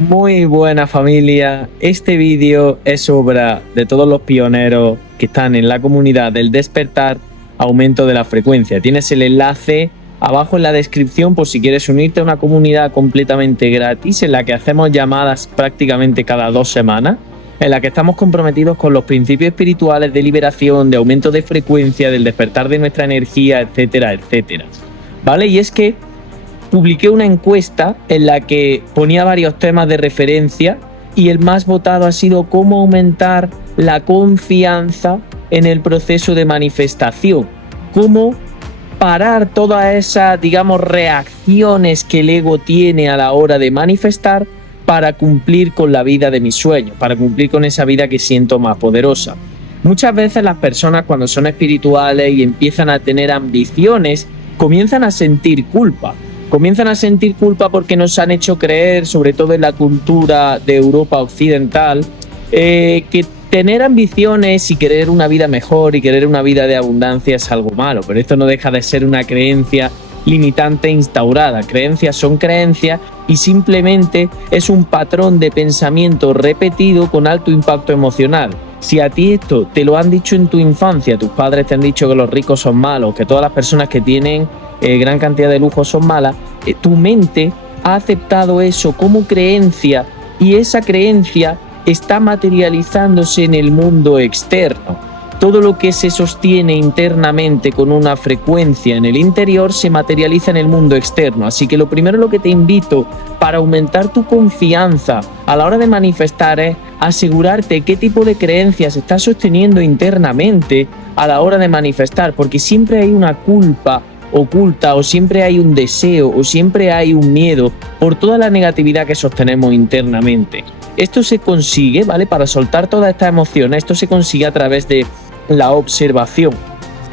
Muy buena familia, este vídeo es obra de todos los pioneros que están en la comunidad del despertar aumento de la frecuencia. Tienes el enlace abajo en la descripción por si quieres unirte a una comunidad completamente gratis en la que hacemos llamadas prácticamente cada 2 semanas, en la que estamos comprometidos con los principios espirituales de liberación, de aumento de frecuencia, del despertar de nuestra energía, etcétera, etcétera. ¿Vale? Y es que publiqué una encuesta en la que ponía varios temas de referencia y el más votado ha sido cómo aumentar la confianza en el proceso de manifestación, cómo parar todas esas, digamos, reacciones que el ego tiene a la hora de manifestar para cumplir con la vida de mis sueños, para cumplir con esa vida que siento más poderosa. Muchas veces las personas cuando son espirituales y empiezan a tener ambiciones, comienzan a sentir culpa. Comienzan a sentir culpa porque nos han hecho creer, sobre todo en la cultura de Europa occidental, que tener ambiciones y querer una vida mejor y querer una vida de abundancia es algo malo, pero esto no deja de ser una creencia limitante instaurada. Creencias son creencias y simplemente es un patrón de pensamiento repetido con alto impacto emocional. Si a ti esto te lo han dicho en tu infancia, tus padres te han dicho que los ricos son malos, que todas las personas que tienen gran cantidad de lujo son malas, tu mente ha aceptado eso como creencia y esa creencia está materializándose en el mundo externo. Todo lo que se sostiene internamente con una frecuencia en el interior se materializa en el mundo externo. Así que lo primero lo que te invito para aumentar tu confianza a la hora de manifestar es asegurarte qué tipo de creencias estás sosteniendo internamente a la hora de manifestar, porque siempre hay una culpa oculta o siempre hay un deseo o siempre hay un miedo por toda la negatividad que sostenemos internamente. Esto se consigue, ¿vale? Para soltar todas estas emociones, esto se consigue a través de la observación.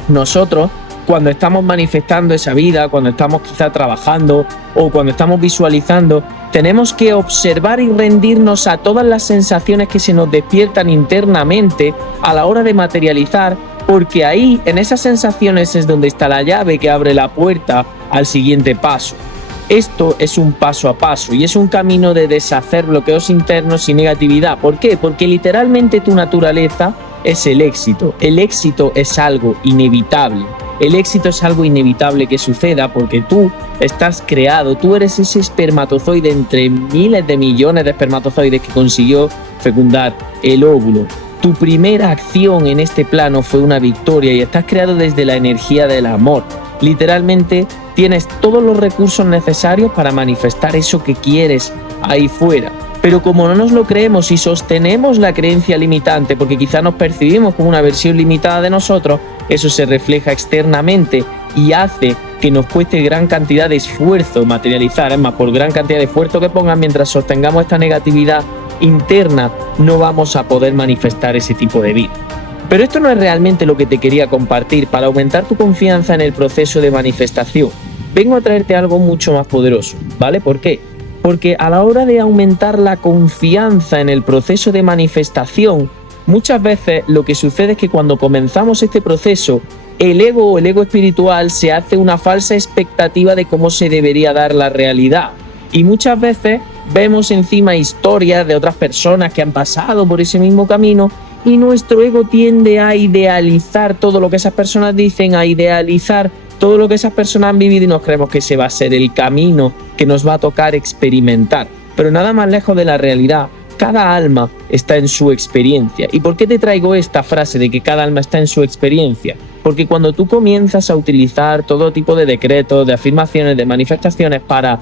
Nosotros, cuando estamos manifestando esa vida, cuando estamos quizá trabajando o cuando estamos visualizando, tenemos que observar y rendirnos a todas las sensaciones que se nos despiertan internamente a la hora de materializar, porque ahí, en esas sensaciones, es donde está la llave que abre la puerta al siguiente paso. Esto es un paso a paso y es un camino de deshacer bloqueos internos y negatividad. ¿Por qué? Porque literalmente tu naturaleza es el éxito. El éxito es algo inevitable. El éxito es algo inevitable que suceda porque tú estás creado, tú eres ese espermatozoide entre miles de millones de espermatozoides que consiguió fecundar el óvulo. Tu primera acción en este plano fue una victoria y estás creado desde la energía del amor. Literalmente tienes todos los recursos necesarios para manifestar eso que quieres ahí fuera. Pero como no nos lo creemos y sostenemos la creencia limitante, porque quizá nos percibimos como una versión limitada de nosotros, eso se refleja externamente y hace que nos cueste gran cantidad de esfuerzo materializar. Es más, por gran cantidad de esfuerzo que pongan, mientras sostengamos esta negatividad interna, no vamos a poder manifestar ese tipo de vida. Pero esto no es realmente lo que te quería compartir. Para aumentar tu confianza en el proceso de manifestación, vengo a traerte algo mucho más poderoso, ¿vale? ¿Por qué? Porque a la hora de aumentar la confianza en el proceso de manifestación, muchas veces lo que sucede es que cuando comenzamos este proceso, el ego o el ego espiritual se hace una falsa expectativa de cómo se debería dar la realidad. Y muchas veces vemos encima historias de otras personas que han pasado por ese mismo camino y nuestro ego tiende a idealizar todo lo que esas personas dicen, a idealizar todo lo que esas personas han vivido y nos creemos que ese va a ser el camino que nos va a tocar experimentar. Pero nada más lejos de la realidad. Cada alma está en su experiencia. ¿Y por qué te traigo esta frase de que cada alma está en su experiencia? Porque cuando tú comienzas a utilizar todo tipo de decretos, de afirmaciones, de manifestaciones para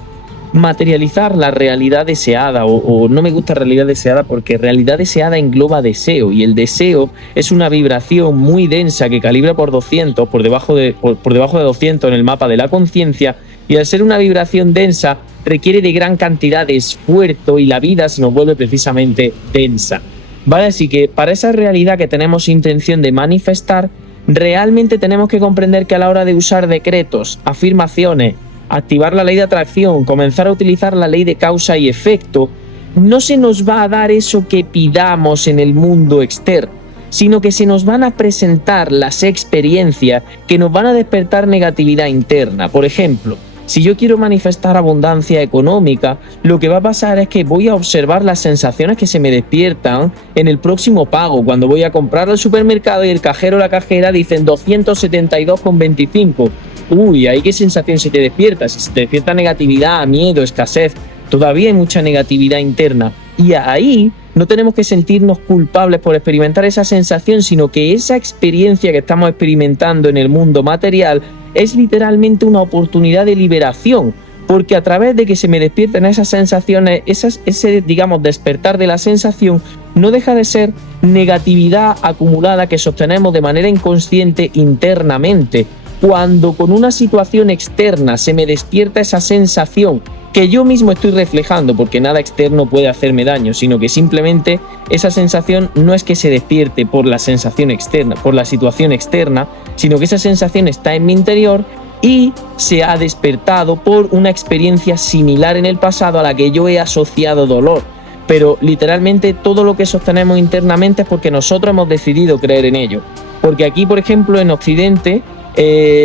materializar la realidad deseada, o no me gusta realidad deseada porque realidad deseada engloba deseo, y el deseo es una vibración muy densa que calibra por 200, por debajo de 200 en el mapa de la conciencia, y al ser una vibración densa requiere de gran cantidad de esfuerzo y la vida se nos vuelve precisamente densa, ¿vale? Así que para esa realidad que tenemos intención de manifestar, realmente tenemos que comprender que a la hora de usar decretos, afirmaciones, activar la ley de atracción, comenzar a utilizar la ley de causa y efecto, no se nos va a dar eso que pidamos en el mundo externo, sino que se nos van a presentar las experiencias que nos van a despertar negatividad interna. Por ejemplo, Si yo quiero manifestar abundancia económica, lo que va a pasar es que voy a observar las sensaciones que se me despiertan en el próximo pago, cuando voy a comprar al supermercado y el cajero o la cajera dicen 272,25. Uy, ¿ahí qué sensación se te despierta? Si se te despierta negatividad, miedo, escasez, todavía hay mucha negatividad interna. Y ahí no tenemos que sentirnos culpables por experimentar esa sensación, sino que esa experiencia que estamos experimentando en el mundo material es literalmente una oportunidad de liberación, porque a través de que se me despierten esas sensaciones, ese digamos despertar de la sensación, no deja de ser negatividad acumulada que sostenemos de manera inconsciente internamente. Cuando con una situación externa se me despierta esa sensación que yo mismo estoy reflejando, porque nada externo puede hacerme daño, sino que simplemente esa sensación no es que se despierte por la sensación externa, por la situación externa, sino que esa sensación está en mi interior y se ha despertado por una experiencia similar en el pasado a la que yo he asociado dolor. Pero literalmente todo lo que sostenemos internamente es porque nosotros hemos decidido creer en ello. Porque aquí, por ejemplo, en Occidente,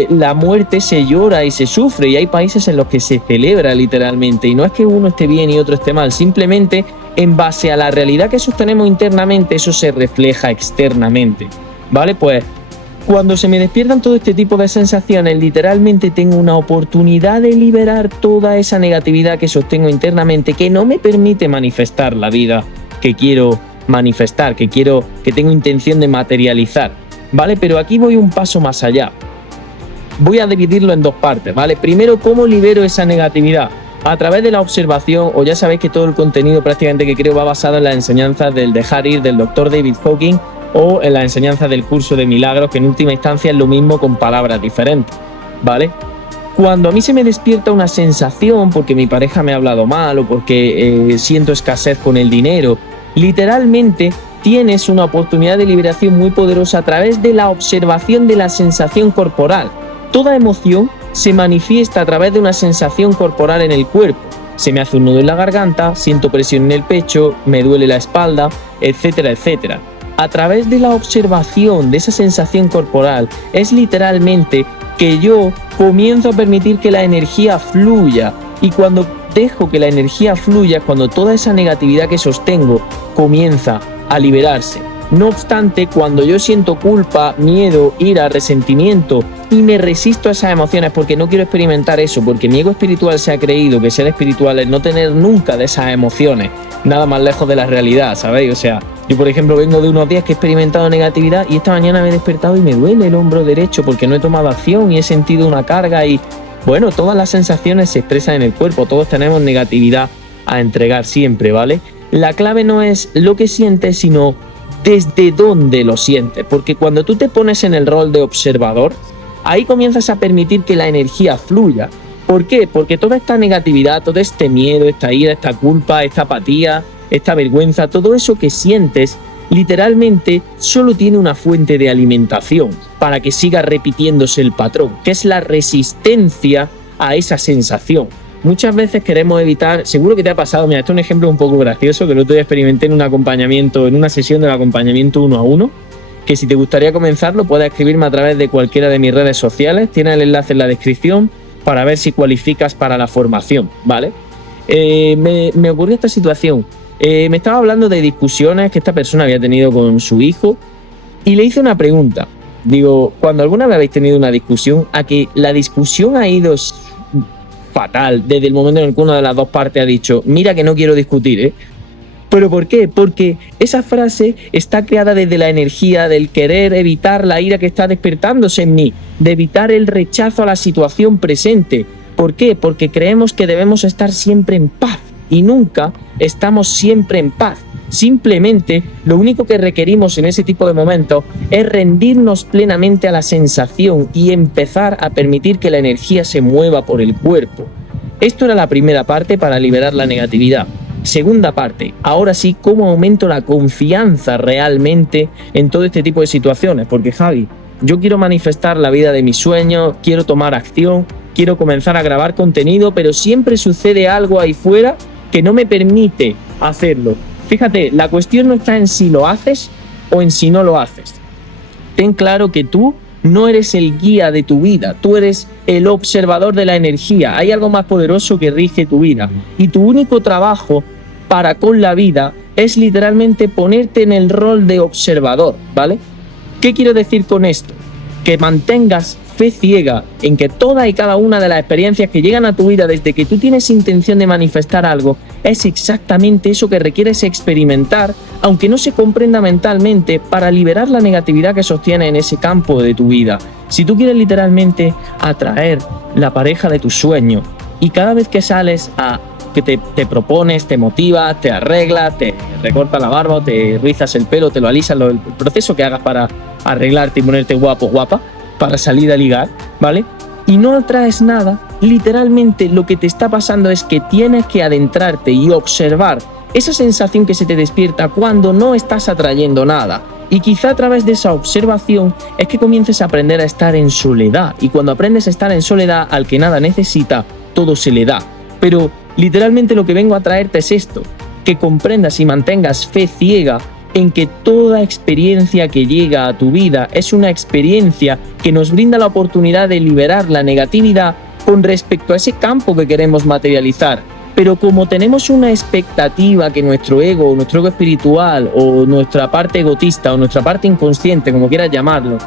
la muerte se llora y se sufre, y hay países en los que se celebra literalmente, y no es que uno esté bien y otro esté mal, simplemente en base a la realidad que sostenemos internamente, eso se refleja externamente, ¿vale? Pues cuando se me despiertan todo este tipo de sensaciones, literalmente tengo una oportunidad de liberar toda esa negatividad que sostengo internamente, que no me permite manifestar la vida que quiero manifestar, que tengo intención de materializar, ¿vale? Pero aquí voy un paso más allá. Voy a dividirlo en dos partes, ¿vale? Primero, ¿cómo libero esa negatividad? A través de la observación, o ya sabéis que todo el contenido prácticamente que creo va basado en las enseñanzas del dejar ir del Dr. David Hawking, o en la enseñanza del curso de milagros, que en última instancia es lo mismo con palabras diferentes, ¿vale? Cuando a mí se me despierta una sensación porque mi pareja me ha hablado mal o porque siento escasez con el dinero, literalmente tienes una oportunidad de liberación muy poderosa a través de la observación de la sensación corporal. Toda emoción se manifiesta a través de una sensación corporal en el cuerpo. Se me hace un nudo en la garganta, siento presión en el pecho, me duele la espalda, etcétera, etcétera. A través de la observación de esa sensación corporal es literalmente que yo comienzo a permitir que la energía fluya, y cuando dejo que la energía fluya, cuando toda esa negatividad que sostengo comienza a liberarse. No obstante, cuando yo siento culpa, miedo, ira, resentimiento y me resisto a esas emociones porque no quiero experimentar eso, porque mi ego espiritual se ha creído que ser espiritual es no tener nunca de esas emociones, nada más lejos de la realidad, ¿sabéis? O sea, yo por ejemplo vengo de unos días que he experimentado negatividad y esta mañana me he despertado y me duele el hombro derecho porque no he tomado acción y he sentido una carga y bueno, todas las sensaciones se expresan en el cuerpo, todos tenemos negatividad a entregar siempre, ¿vale? La clave no es lo que sientes, sino desde dónde lo sientes, porque cuando tú te pones en el rol de observador, ahí comienzas a permitir que la energía fluya. ¿Por qué? Porque toda esta negatividad, todo este miedo, esta ira, esta culpa, esta apatía, esta vergüenza, todo eso que sientes, literalmente solo tiene una fuente de alimentación para que siga repitiéndose el patrón, que es la resistencia a esa sensación. Muchas veces queremos evitar, seguro que te ha pasado, mira, esto es un ejemplo un poco gracioso que el otro día experimenté en un acompañamiento, en una sesión del acompañamiento 1 a 1, que si te gustaría comenzarlo puedes escribirme a través de cualquiera de mis redes sociales, tienes el enlace en la descripción para ver si cualificas para la formación, ¿vale? Me ocurrió esta situación, me estaba hablando de discusiones que esta persona había tenido con su hijo y le hice una pregunta, digo, cuando alguna vez habéis tenido una discusión, a que la discusión ha ido fatal, desde el momento en el que una de las dos partes ha dicho, mira que no quiero discutir, ¿eh? ¿Pero por qué? Porque esa frase está creada desde la energía del querer evitar la ira que está despertándose en mí, de evitar el rechazo a la situación presente. ¿Por qué? Porque creemos que debemos estar siempre en paz y nunca estamos siempre en paz. Simplemente lo único que requerimos en ese tipo de momentos es rendirnos plenamente a la sensación y empezar a permitir que la energía se mueva por el cuerpo. Esto era la primera parte para liberar la negatividad. Segunda parte, ahora sí, ¿cómo aumento la confianza realmente en todo este tipo de situaciones? Porque Javi, yo quiero manifestar la vida de mis sueños, quiero tomar acción, quiero comenzar a grabar contenido, pero siempre sucede algo ahí fuera que no me permite hacerlo. Fíjate, la cuestión no está en si lo haces o en si no lo haces. Ten claro que tú no eres el guía de tu vida, tú eres el observador de la energía. Hay algo más poderoso que rige tu vida. Y tu único trabajo para con la vida es literalmente ponerte en el rol de observador, ¿vale? ¿Qué quiero decir con esto? Que mantengas fe ciega en que todas y cada una de las experiencias que llegan a tu vida desde que tú tienes intención de manifestar algo es exactamente eso que requieres experimentar, aunque no se comprenda mentalmente, para liberar la negatividad que sostiene en ese campo de tu vida. Si tú quieres literalmente atraer la pareja de tus sueños y cada vez que sales que te propones, te motivas, te arreglas, te recortas la barba, te rizas el pelo, te lo alisas, el proceso que hagas para arreglarte y ponerte guapo, guapa, para salir a ligar, ¿vale? Y no atraes nada, literalmente lo que te está pasando es que tienes que adentrarte y observar esa sensación que se te despierta cuando no estás atrayendo nada. Y quizá a través de esa observación es que comiences a aprender a estar en soledad. Y cuando aprendes a estar en soledad, al que nada necesita, todo se le da. Pero literalmente lo que vengo a traerte es esto, que comprendas y mantengas fe ciega en que toda experiencia que llega a tu vida es una experiencia que nos brinda la oportunidad de liberar la negatividad con respecto a ese campo que queremos materializar. Pero como tenemos una expectativa que nuestro ego espiritual o nuestra parte egotista o nuestra parte inconsciente, como quieras llamarlo,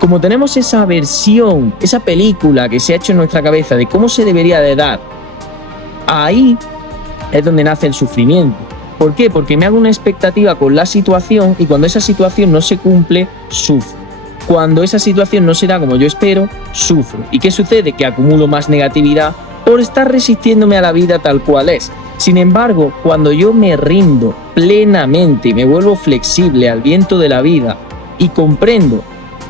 como tenemos esa versión, esa película que se ha hecho en nuestra cabeza de cómo se debería de dar, ahí es donde nace el sufrimiento. ¿Por qué? Porque me hago una expectativa con la situación y cuando esa situación no se cumple, sufro. Cuando esa situación no se da como yo espero, sufro. ¿Y qué sucede? Que acumulo más negatividad por estar resistiéndome a la vida tal cual es. Sin embargo, cuando yo me rindo plenamente y me vuelvo flexible al viento de la vida y comprendo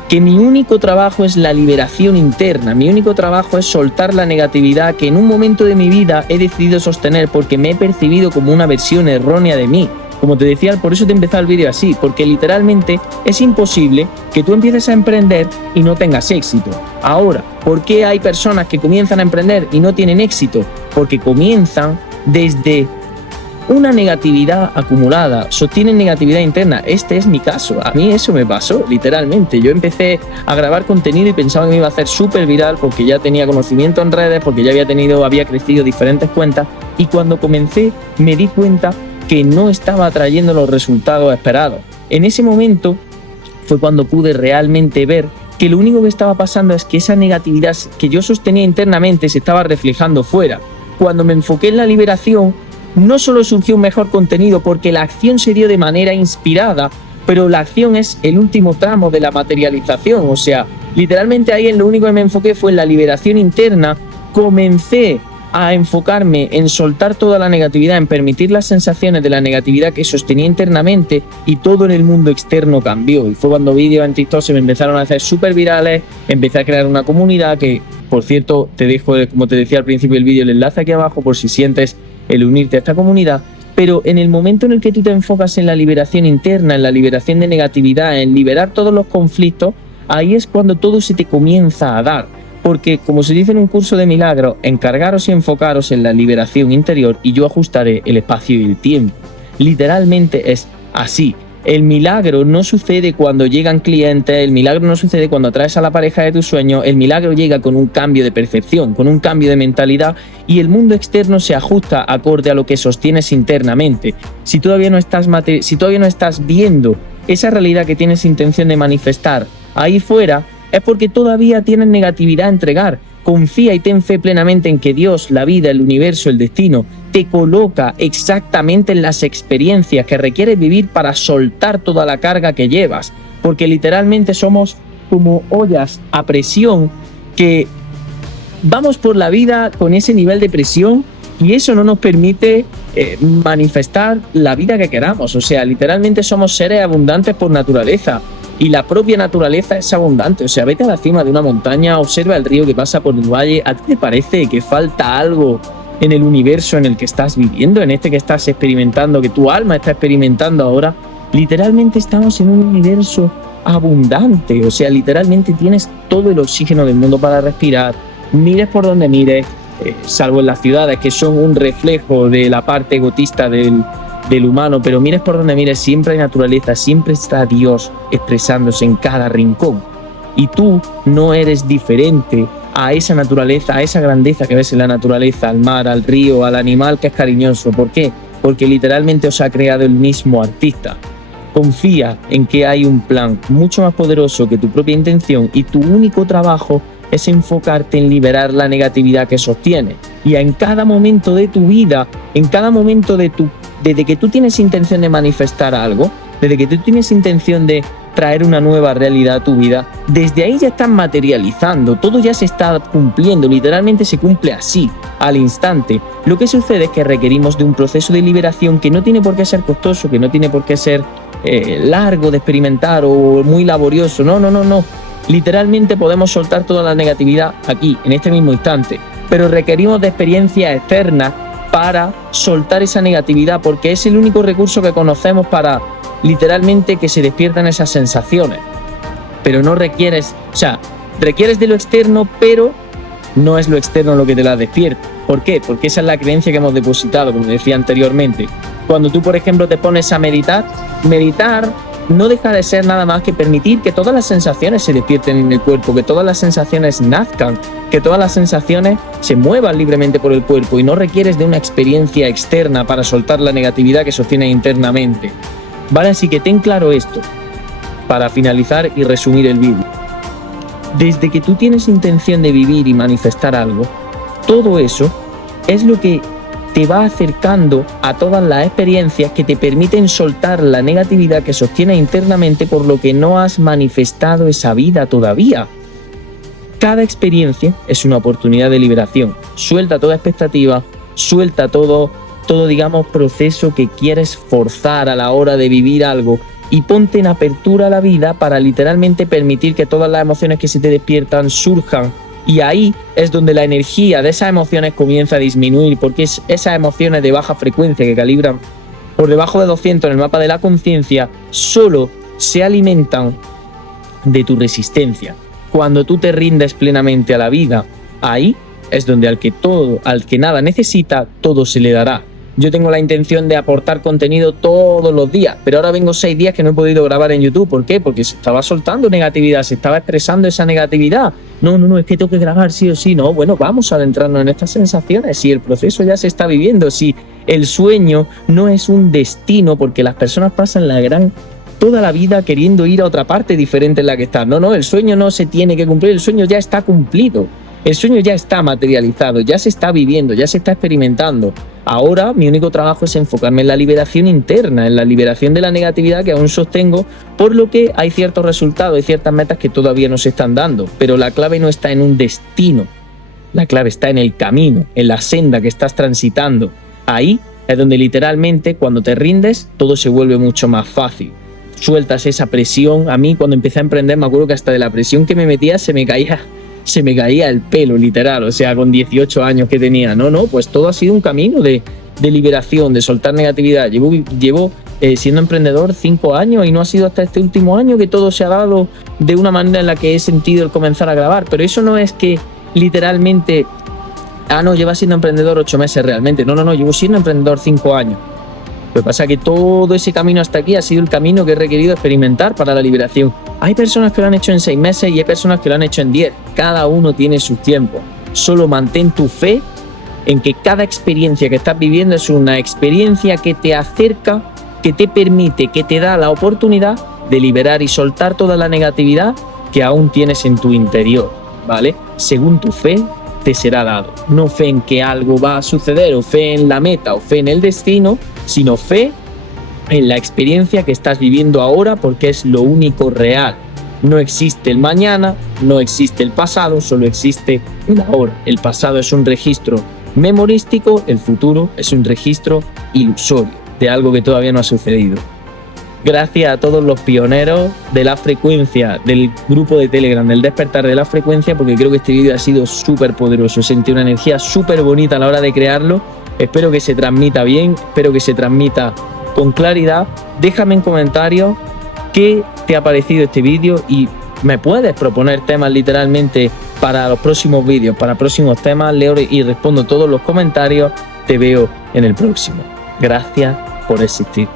que mi único trabajo es la liberación interna, mi único trabajo es soltar la negatividad que en un momento de mi vida he decidido sostener porque me he percibido como una versión errónea de mí. Como te decía, por eso te he empezado el vídeo así, porque literalmente es imposible que tú empieces a emprender y no tengas éxito. Ahora, ¿por qué hay personas que comienzan a emprender y no tienen éxito? Porque comienzan desde una negatividad acumulada, sostienen negatividad interna. Este es mi caso, a mí eso me pasó, literalmente. Yo empecé a grabar contenido y pensaba que me iba a hacer súper viral porque ya tenía conocimiento en redes, porque ya había crecido diferentes cuentas, y cuando comencé me di cuenta que no estaba trayendo los resultados esperados. En ese momento fue cuando pude realmente ver que lo único que estaba pasando es que esa negatividad que yo sostenía internamente se estaba reflejando fuera. Cuando me enfoqué en la liberación, no solo surgió un mejor contenido porque la acción se dio de manera inspirada, pero la acción es el último tramo de la materialización. O sea, literalmente ahí en lo único que me enfoqué fue en la liberación interna. Comencé a enfocarme en soltar toda la negatividad, en permitir las sensaciones de la negatividad que sostenía internamente, y todo en el mundo externo cambió. Y fue cuando vídeos en TikTok se me empezaron a hacer súper virales, empecé a crear una comunidad que, por cierto, te dejo, como te decía al principio del vídeo, el enlace aquí abajo por si sientes el unirte a esta comunidad. Pero en el momento en el que tú te enfocas en la liberación interna, en la liberación de negatividad, en liberar todos los conflictos, ahí es cuando todo se te comienza a dar. Porque, como se dice en un curso de milagros, encargaros y enfocaros en la liberación interior y yo ajustaré el espacio y el tiempo. Literalmente es así. El milagro no sucede cuando llegan clientes, el milagro no sucede cuando atraes a la pareja de tus sueños, el milagro llega con un cambio de percepción, con un cambio de mentalidad, y el mundo externo se ajusta acorde a lo que sostienes internamente. Si todavía no estás viendo esa realidad que tienes intención de manifestar ahí fuera, es porque todavía tienes negatividad a entregar. Confía y ten fe plenamente en que Dios, la vida, el universo, el destino, te coloca exactamente en las experiencias que requieres vivir para soltar toda la carga que llevas. Porque literalmente somos como ollas a presión que vamos por la vida con ese nivel de presión y eso no nos permite manifestar la vida que queramos. O sea, literalmente somos seres abundantes por naturaleza. Y la propia naturaleza es abundante. O sea, vete a la cima de una montaña, observa el río que pasa por el valle. ¿A ti te parece que falta algo en el universo en el que estás viviendo, en este que estás experimentando, que tu alma está experimentando ahora? Literalmente estamos en un universo abundante. O sea, literalmente tienes todo el oxígeno del mundo para respirar. Mires por donde mires, salvo en las ciudades que son un reflejo de la parte egotista del humano, pero mires por donde mires, siempre hay naturaleza, siempre está Dios expresándose en cada rincón. y tú no eres diferente a esa naturaleza, a esa grandeza que ves en la naturaleza, al mar, al río, al animal que es cariñoso. ¿Por qué? Porque literalmente os ha creado el mismo artista. Confía en que hay un plan mucho más poderoso que tu propia intención y tu único trabajo es enfocarte en liberar la negatividad que sostiene. Y en cada momento de tu vida, en cada momento desde que tú tienes intención de manifestar algo, desde que tú tienes intención de traer una nueva realidad a tu vida, desde ahí ya estás materializando, todo ya se está cumpliendo, literalmente se cumple así, al instante. Lo que sucede es que requerimos de un proceso de liberación que no tiene por qué ser costoso, que no tiene por qué ser largo de experimentar o muy laborioso, no. Literalmente podemos soltar toda la negatividad aquí, en este mismo instante, pero requerimos de experiencias externas para soltar esa negatividad, porque es el único recurso que conocemos para literalmente que se despiertan esas sensaciones. Pero no requieres, requieres de lo externo, pero no es lo externo lo que te la despierta. ¿Por qué? Porque esa es la creencia que hemos depositado, como decía anteriormente. Cuando tú, por ejemplo, te pones a meditar no deja de ser nada más que permitir que todas las sensaciones se despierten en el cuerpo, que todas las sensaciones nazcan, que todas las sensaciones se muevan libremente por el cuerpo, y no requieres de una experiencia externa para soltar la negatividad que sostiene internamente. Vale, así que ten claro esto, para finalizar y resumir el vídeo. Desde que tú tienes intención de vivir y manifestar algo, todo eso es lo que te va acercando a todas las experiencias que te permiten soltar la negatividad que sostiene internamente por lo que no has manifestado esa vida todavía. Cada experiencia es una oportunidad de liberación. Suelta toda expectativa, suelta todo digamos, proceso que quieres forzar a la hora de vivir algo y ponte en apertura a la vida para literalmente permitir que todas las emociones que se te despiertan surjan. Y ahí es donde la energía de esas emociones comienza a disminuir, porque esas emociones de baja frecuencia que calibran por debajo de 200 en el mapa de la conciencia solo se alimentan de tu resistencia. Cuando tú te rindes plenamente a la vida, ahí es donde al que nada necesita, todo se le dará. Yo tengo la intención de aportar contenido todos los días, pero ahora vengo 6 días que no he podido grabar en YouTube. ¿Por qué? Porque se estaba soltando negatividad, se estaba expresando esa negatividad. No, es que tengo que grabar sí o sí. No, bueno, vamos a adentrarnos en estas sensaciones. Si el proceso ya se está viviendo, si el sueño no es un destino, porque las personas pasan toda la vida queriendo ir a otra parte diferente en la que están. No, el sueño no se tiene que cumplir, el sueño ya está cumplido. El sueño ya está materializado, ya se está viviendo, ya se está experimentando. Ahora mi único trabajo es enfocarme en la liberación interna, en la liberación de la negatividad que aún sostengo, por lo que hay ciertos resultados, hay ciertas metas que todavía no se están dando. Pero la clave no está en un destino, la clave está en el camino, en la senda que estás transitando. Ahí es donde literalmente cuando te rindes todo se vuelve mucho más fácil. Sueltas esa presión. A mí cuando empecé a emprender me acuerdo que hasta de la presión que me metía se me caía el pelo, literal, o sea, con 18 años que tenía. Pues todo ha sido un camino de liberación, de soltar negatividad. Llevo siendo emprendedor 5 años y no ha sido hasta este último año que todo se ha dado de una manera en la que he sentido el comenzar a grabar. Pero eso no es que literalmente, lleva siendo emprendedor 8 meses realmente. No, llevo siendo emprendedor 5 años. Lo que pasa es que todo ese camino hasta aquí ha sido el camino que he requerido experimentar para la liberación. Hay personas que lo han hecho en 6 meses y hay personas que lo han hecho en 10. Cada uno tiene sus tiempos. Solo mantén tu fe en que cada experiencia que estás viviendo es una experiencia que te acerca, que te permite, que te da la oportunidad de liberar y soltar toda la negatividad que aún tienes en tu interior, ¿vale? Según tu fe te será dado. No fe en que algo va a suceder, o fe en la meta, o fe en el destino, sino fe en la experiencia que estás viviendo ahora, porque es lo único real. No existe el mañana, no existe el pasado, solo existe el ahora. El pasado es un registro memorístico, el futuro es un registro ilusorio de algo que todavía no ha sucedido. Gracias a todos los pioneros de la frecuencia, del grupo de Telegram, del despertar de la frecuencia, porque creo que este vídeo ha sido súper poderoso. Sentí una energía súper bonita a la hora de crearlo. Espero que se transmita bien, espero que se transmita con claridad. Déjame en comentarios qué te ha parecido este vídeo y me puedes proponer temas literalmente para los próximos vídeos, para próximos temas. Leo y respondo todos los comentarios. Te veo en el próximo. Gracias por existir.